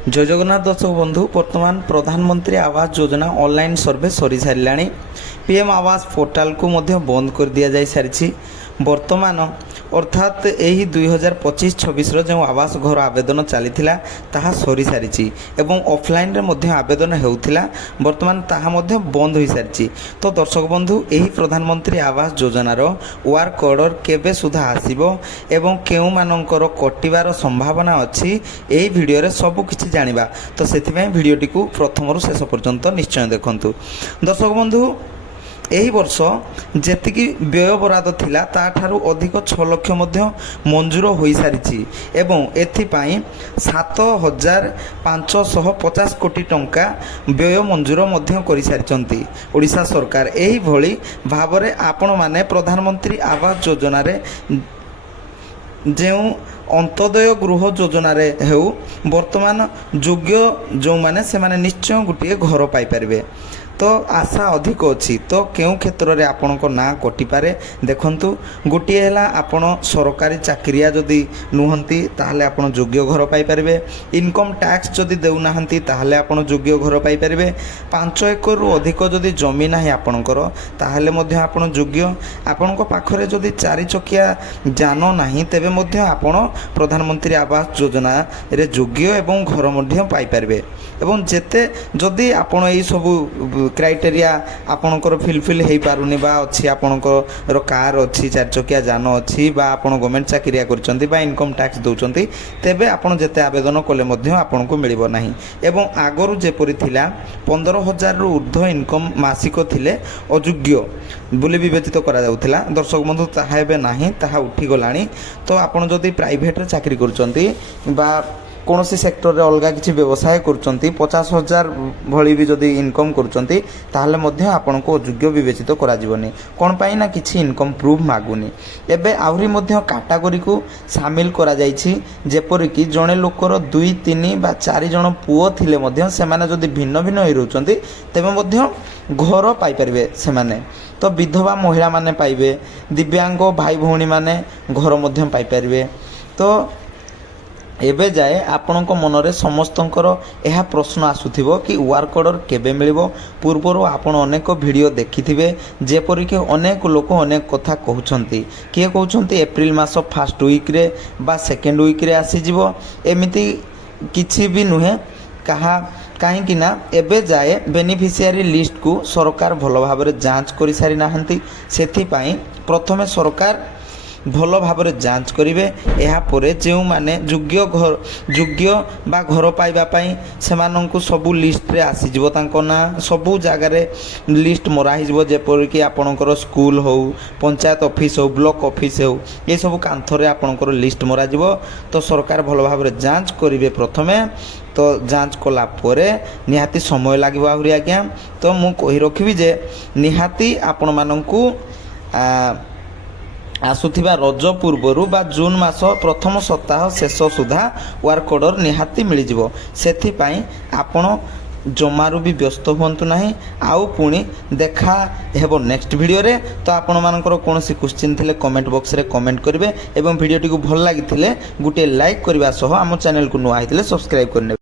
जय जगन्नाथ दर्शक बंधु वर्तमान प्रधानमंत्री आवास योजना ऑनलाइन सर्वे सरी सारा पीएम आवास पोर्टाल को मध्य बंद कर दिया जाय सारी वर्तमान अर्थात यही 2025-26 जो आवास घर आवेदन चली सरी सारी एवं ऑफलाइन रे मध्य आवेदन होता वर्तमान ताहा मध्य बंद हो सारी। तो दर्शक बंधु यही प्रधानमंत्री आवास योजनार वर्क ऑर्डर केबे सुधा आसीबो एवं केउ मानकर कटिबार संभावना अच्छी यही वीडियो रे सब किछि जानिबा। तो सेथिबे वीडियोटी को प्रथम रु शेष पर्यंत निश्चय देखंतु। दर्शक बंधु यही वर्ष जेतिकी व्यय बराद थिला ताठारु अधिक 6 लाख मध्य मंजूर हो सारी एवं एथिपाई 7,550 कोटी टंका व्यय मंजूर मध्य कर सारी ओडिशा सरकार। यही भली भावरे आपण माने प्रधानमंत्री आवास योजना रे जो अंत्योदय गृह योजना रे हेउ वर्तमान योग्य जो माने से माने निश्चय गोटे घर पाई परिबे। तो आशा अधिक अच्छी। तो क्यों क्षेत्र में आपण ना कटिपारे देखंतु गोटे है आपण सरकारी चाकरिया जदि नुहंती ताहले आपण योग्य घर पाई परिबे। इनकम टैक्स जदि देउना हंती ताहले आपण योग्य घर पाई परिबे। 5 एकर रु अधिक जदि जमी नाही आपणकर ताहले मध्य आपण योग्य। आपणको पाखरे जदि 4 चकिया जान नाही तेबे मध्य आपण प्रधानमंत्री आवास योजना रे योग्य एवं घर मध्य पाई परिबे। एवं जेते जदि आपण एई सब क्राइटेरिया आपणकर फिलफिल हो पारुनी बा अच्छी आपणकर कार अच्छी 4 चकिया जान अच्छी बा आपण गवर्नमेंट चाकरिया करचंती बा इनकम टैक्स दउचंती तेबे आपण जेते आवेदन कले मध्य आपनको मिलिबो नाही। एवं आगरु जेपरि थिला 15,000 रु ऊर्ध्व इनकम मासिक थिले अयोग्य बोली विवेचित करा जाउथिला। दर्शक बंधु ताहा हेबे नाही, ताहा उठी गलानी। तो आपण जदि प्राइवेट रे चाकरी करचंती बा कौन सी सेक्टर रे अलग किसी व्यवसाय करचंती 50,000 भली भी जदि इनकम करचंती ताहले मध्य आपन को योग्य विवेचित करा जीवनी कोन पाई ना किसी इनकम प्रूफ मागुनी। एबे आहुरी मध्य कैटेगरी को शामिल करा जायछि जेपरि कि जणे लोकर 2, 3 बा 4 जण पुओ थिले मध्य से माने जदि भिन्न भिन्न होई रहउचंती तेबे मध्य घर पाई परिबे से माने। तो विधवा महिला माने पाइबे, दिव्यांग भाई भौणी माने घर मध्य पाई परिबे। तो एबे जाए आपण मनरे समस्तंकर यह प्रश्न आसुथिबो कि वर्क ऑर्डर केबे मिलिबो। पूर्वरु आपण अनेक वीडियो देखिथिबे जेपरि कि अनेक लोक अनेक कथा कहउछंती। किए कहउछंती एप्रिल मास फर्स्ट वीक रे बा सेकेंड वीक रे आसी जिवो, एमिति किछि भी नुहे कहा कहीं ना एबे जाए बेनिफिशियरी लिस्ट को सरकार भल भाव जांच कर सारी नाहंती। सेथिपाई प्रथमे सरकार भल भाव जांच करेंगे। यापर जो माने योग्य बा घर पाइबापी से सबू लिस्ट रे आसीज ना सबू जगार लिस्ट मराही जेपरिक आपणकर स्कूल हो, पंचायत ऑफिस हो, ब्लॉक ऑफिस हो, ये सब कांथरे आपणकर लिस्ट मरा। तो सरकार भल भाव जांच करेंगे प्रथमे। तो जांच कला परे निहाती समय लगे आहरी आज्ञा। तो मु कही रखी जे निहाती आपण मानकू आसुथिबा रज पूर्वरु बा जून मास प्रथम सप्ताह शेष सुधा वर्क ऑर्डर निहाती मिल जिवो। सेथिपाई आपण जमारू भी व्यस्त हुंतु नाही। आउ पुणी देखा हेबो नेक्स्ट वीडियो रे। तो आपण मानकर कोनोसी क्वेश्चन थिले कमेंट बॉक्स रे कमेंट करिवे एवं वीडियो टी को भल लागिथिले गुटे लाइक करबा सह आम चैनल को नुआ आइथिले सब्सक्राइब करने।